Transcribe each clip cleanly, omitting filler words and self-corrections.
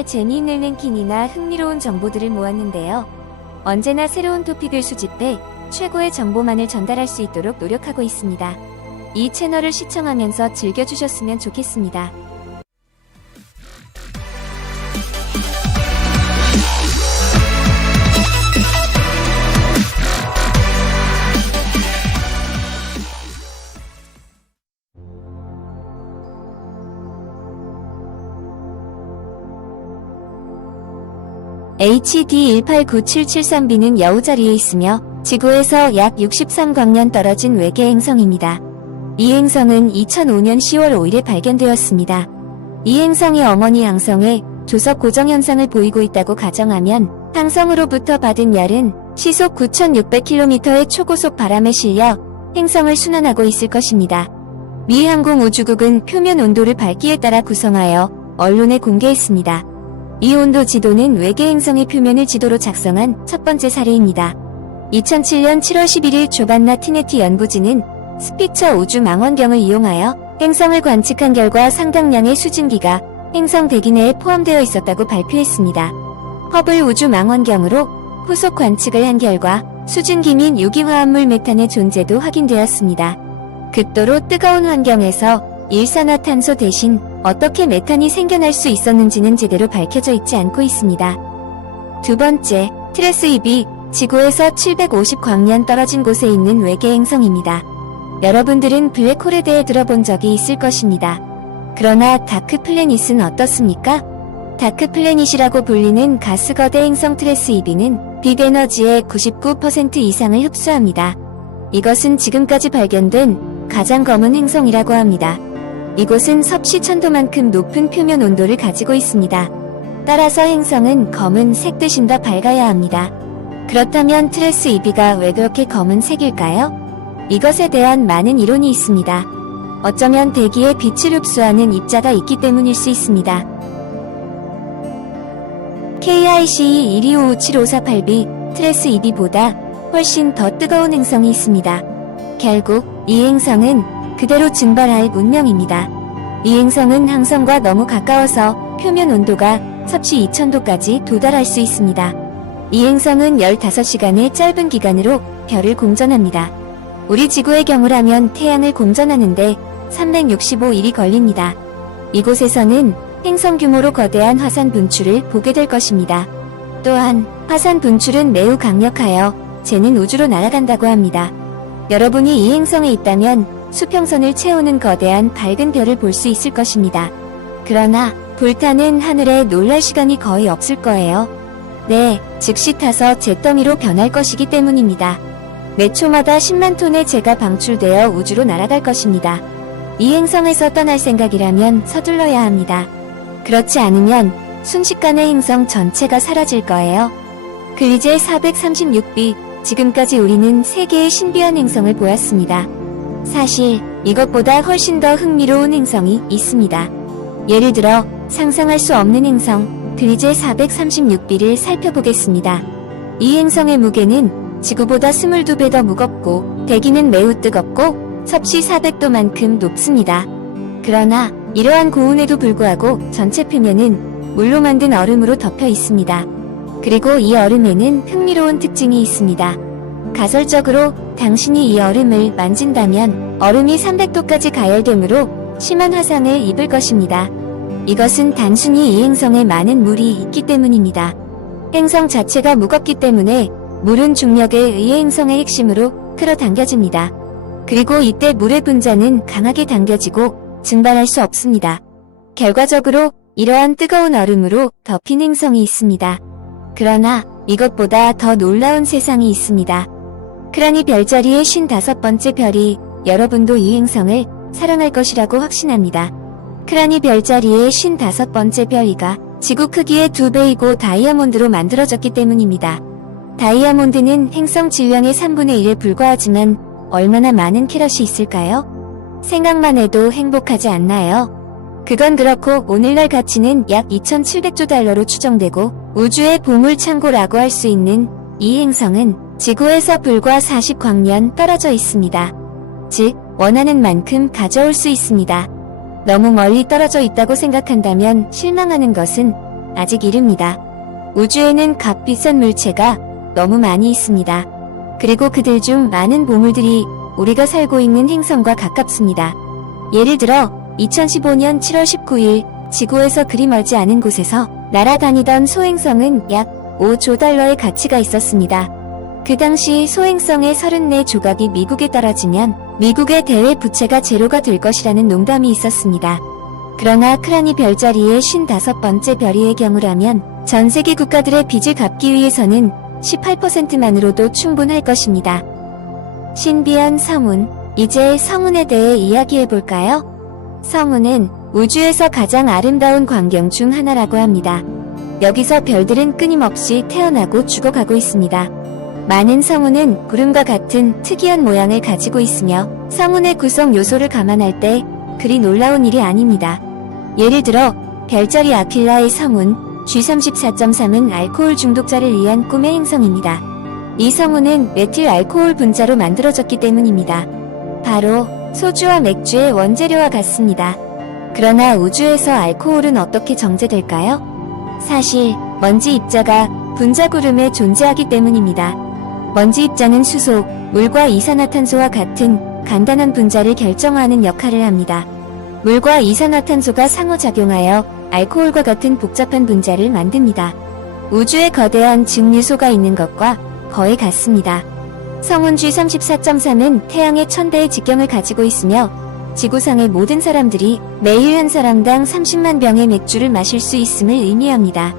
정말 재미있는 랭킹이나 흥미로운 정보들을 모았는데요. 언제나 새로운 토픽을 수집해 최고의 정보만을 전달할 수 있도록 노력하고 있습니다. 이 채널을 시청하면서 즐겨주셨으면 좋겠습니다. HD189773b는 여우자리에 있으며 지구에서 약 63광년 떨어진 외계 행성입니다. 이 행성은 2005년 10월 5일에 발견되었습니다. 이 행성이 어머니 항성에 조석 고정 현상을 보이고 있다고 가정하면 항성으로부터 받은 열은 시속 9600km의 초고속 바람에 실려 행성을 순환하고 있을 것입니다. 미 항공우주국은 표면 온도를 밝기에 따라 구성하여 언론에 공개했습니다. 이 온도 지도는 외계 행성의 표면을 지도로 작성한 첫 번째 사례입니다. 2007년 7월 11일 조반나 티네티 연구진은 스피처 우주 망원경을 이용하여 행성을 관측한 결과 상당량의 수증기가 행성 대기 내에 포함되어 있었다고 발표했습니다. 허블 우주 망원경으로 후속 관측을 한 결과 수증기 및 유기화합물 메탄의 존재도 확인되었습니다. 극도로 뜨거운 환경에서 일산화탄소 대신 어떻게 메탄이 생겨날 수 있었는지는 제대로 밝혀져 있지 않고 있습니다. 두 번째, 트레스-2b, 지구에서 750광년 떨어진 곳에 있는 외계 행성입니다. 여러분들은 블랙홀에 대해 들어본 적이 있을 것입니다. 그러나 다크플래닛은 어떻습니까? 다크플래닛이라고 불리는 가스거대 행성 트레스-2b는 빛 에너지의 99% 이상을 흡수합니다. 이것은 지금까지 발견된 가장 검은 행성이라고 합니다. 이곳은 섭씨 1000도만큼 높은 표면 온도를 가지고 있습니다. 따라서 행성은 검은색 대신 더 밝아야 합니다. 그렇다면 트레스-2b가 왜 그렇게 검은색일까요? 이것에 대한 많은 이론이 있습니다. 어쩌면 대기에 빛을 흡수하는 입자가 있기 때문일 수 있습니다. KICE 12557548b, 트레스-2b보다 훨씬 더 뜨거운 행성이 있습니다. 결국 이 행성은 그대로 증발할 운명입니다. 이 행성은 항성과 너무 가까워서 표면 온도가 섭씨 2000도까지 도달할 수 있습니다. 이 행성은 15시간의 짧은 기간으로 별을 공전합니다. 우리 지구의 경우라면 태양을 공전하는데 365일이 걸립니다. 이곳에서는 행성 규모로 거대한 화산 분출을 보게 될 것입니다. 또한 화산 분출은 매우 강력하여 쟤는 우주로 날아간다고 합니다. 여러분이 이 행성에 있다면 수평선을 채우는 거대한 밝은 별을 볼 수 있을 것입니다. 그러나 불타는 하늘에 놀랄 시간이 거의 없을 거예요. 네, 즉시 타서 잿더미로 변할 것이기 때문입니다. 매 초마다 10만 톤의 재가 방출되어 우주로 날아갈 것입니다. 이 행성에서 떠날 생각이라면 서둘러야 합니다. 그렇지 않으면 순식간에 행성 전체가 사라질 거예요. 글리제 436b, 지금까지 우리는 3개의 신비한 행성을 보았습니다. 사실 이것보다 훨씬 더 흥미로운 행성이 있습니다. 예를 들어 상상할 수 없는 행성 글리제 436b를 살펴보겠습니다. 이 행성의 무게는 지구보다 22배 더 무겁고 대기는 매우 뜨겁고 섭씨 400도만큼 높습니다. 그러나 이러한 고온에도 불구하고 전체 표면은 물로 만든 얼음으로 덮여 있습니다. 그리고 이 얼음에는 흥미로운 특징이 있습니다. 가설적으로 당신이 이 얼음을 만진다면 얼음이 300도까지 가열되므로 심한 화상을 입을 것입니다. 이것은 단순히 이 행성에 많은 물이 있기 때문입니다. 행성 자체가 무겁기 때문에 물은 중력에 의해 행성의 핵심으로 끌어당겨집니다. 그리고 이때 물의 분자는 강하게 당겨지고 증발할 수 없습니다. 결과적으로 이러한 뜨거운 얼음으로 덮인 행성이 있습니다. 그러나 이것보다 더 놀라운 세상이 있습니다. 크라니 별자리의 55번째 별이 여러분도 이 행성을 사랑할 것이라고 확신합니다. 크라니 별자리의 55번째 별이가 지구 크기의 2배이고 다이아몬드로 만들어졌기 때문입니다. 다이아몬드는 행성 질량의 3분의 1에 불과하지만 얼마나 많은 캐럿이 있을까요? 생각만 해도 행복하지 않나요? 그건 그렇고 오늘날 가치는 약 2700조 달러로 추정되고 우주의 보물창고라고 할 수 있는 이 행성은 지구에서 불과 40광년 떨어져 있습니다. 즉, 원하는 만큼 가져올 수 있습니다. 너무 멀리 떨어져 있다고 생각한다면 실망하는 것은 아직 이릅니다. 우주에는 값비싼 물체가 너무 많이 있습니다. 그리고 그들 중 많은 보물들이 우리가 살고 있는 행성과 가깝습니다. 예를 들어 2015년 7월 19일 지구에서 그리 멀지 않은 곳에서 날아다니던 소행성은 약 5조 달러의 가치가 있었습니다. 그 당시 소행성의 34조각이 미국에 떨어지면 미국의 대외 부채가 제로가 될 것이라는 농담이 있었습니다. 그러나 크라니 별자리의 55번째 별이의 경우라면 전 세계 국가들의 빚을 갚기 위해서는 18%만으로도 충분할 것입니다. 신비한 성운. 이제 성운에 대해 이야기해볼까요? 성운은 우주에서 가장 아름다운 광경 중 하나라고 합니다. 여기서 별들은 끊임없이 태어나고 죽어가고 있습니다. 많은 성운은 구름과 같은 특이한 모양을 가지고 있으며 성운의 구성 요소를 감안할 때 그리 놀라운 일이 아닙니다. 예를 들어 별자리 아킬라의 성운 G34.3은 알코올 중독자를 위한 꿈의 행성입니다. 이 성운은 메틸 알코올 분자로 만들어졌기 때문입니다. 바로 소주와 맥주의 원재료와 같습니다. 그러나 우주에서 알코올은 어떻게 정제될까요? 사실 먼지 입자가 분자 구름에 존재하기 때문입니다. 먼지 입자는 수소, 물과 이산화탄소와 같은 간단한 분자를 결정화하는 역할을 합니다. 물과 이산화탄소가 상호작용하여 알코올과 같은 복잡한 분자를 만듭니다. 우주에 거대한 증류소가 있는 것과 거의 같습니다. 성운 G34.3은 태양의 1000배의 직경을 가지고 있으며 지구상의 모든 사람들이 매일 한 사람당 30만 병의 맥주를 마실 수 있음을 의미합니다.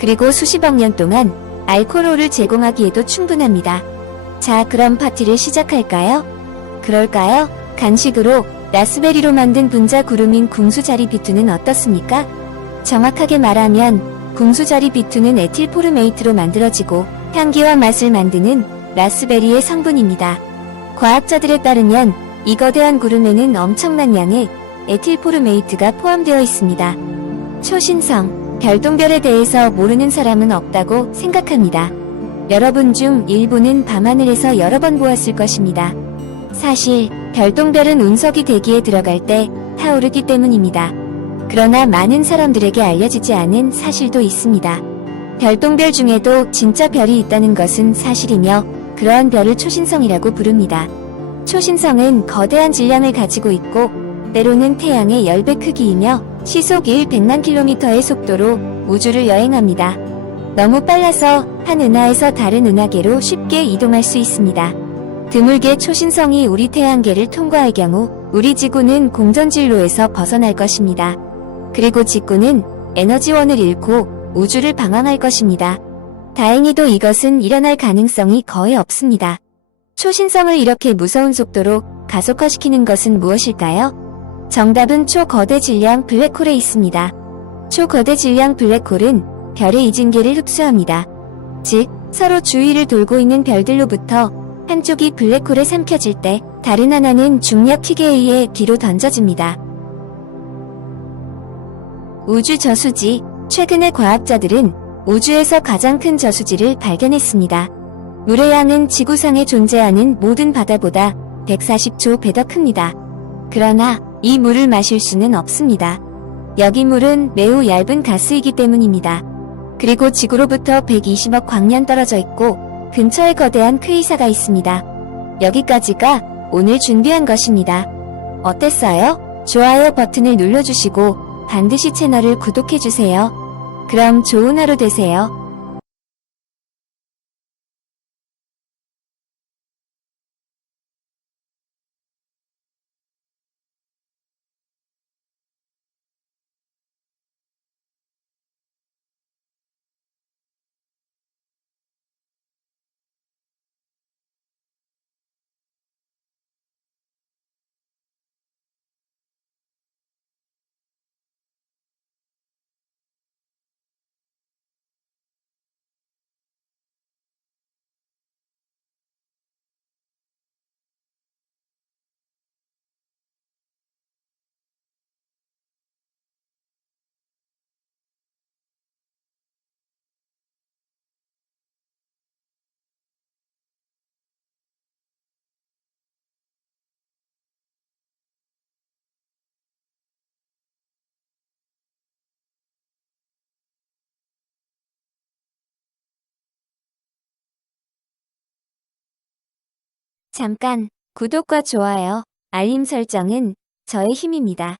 그리고 수십억 년 동안 알코올을 제공하기에도 충분합니다. 자, 그럼 파티를 시작할까요? 그럴까요? 간식으로 라스베리로 만든 분자 구름인 궁수자리 비투는 어떻습니까? 정확하게 말하면 궁수자리 비투는 에틸포르메이트로 만들어지고 향기와 맛을 만드는 라스베리의 성분입니다. 과학자들에 따르면 이 거대한 구름에는 엄청난 양의 에틸포르메이트가 포함되어 있습니다. 초신성, 별똥별에 대해서 모르는 사람은 없다고 생각합니다. 여러분 중 일부는 밤하늘에서 여러 번 보았을 것입니다. 사실 별똥별은 운석이 대기에 들어갈 때 타오르기 때문입니다. 그러나 많은 사람들에게 알려지지 않은 사실도 있습니다. 별똥별 중에도 진짜 별이 있다는 것은 사실이며 그러한 별을 초신성이라고 부릅니다. 초신성은 거대한 질량을 가지고 있고 때로는 태양의 10배 크기이며 시속 100만 킬로미터의 속도로 우주를 여행합니다. 너무 빨라서 한 은하에서 다른 은하계로 쉽게 이동할 수 있습니다. 드물게 초신성이 우리 태양계를 통과할 경우 우리 지구는 공전진로에서 벗어날 것입니다. 그리고 지구는 에너지원을 잃고 우주를 방황할 것입니다. 다행히도 이것은 일어날 가능성이 거의 없습니다. 초신성을 이렇게 무서운 속도로 가속화시키는 것은 무엇일까요? 정답은 초거대 질량 블랙홀에 있습니다. 초거대 질량 블랙홀은 별의 이진계를 흡수합니다. 즉, 서로 주위를 돌고 있는 별들로부터 한쪽이 블랙홀에 삼켜질 때 다른 하나는 중력 킥에 의해 뒤로 던져집니다. 우주 저수지. 최근에 과학자들은 우주에서 가장 큰 저수지를 발견했습니다. 물의 양은 지구상에 존재하는 모든 바다보다 140조 배 더 큽니다. 그러나 이 물을 마실 수는 없습니다. 여기 물은 매우 얇은 가스이기 때문입니다. 그리고 지구로부터 120억 광년 떨어져 있고 근처에 거대한 크레이사가 있습니다. 여기까지가 오늘 준비한 것입니다. 어땠어요? 좋아요 버튼을 눌러주시고 반드시 채널을 구독해주세요. 그럼 좋은 하루 되세요. 잠깐 구독과 좋아요, 알림 설정은 저의 힘입니다.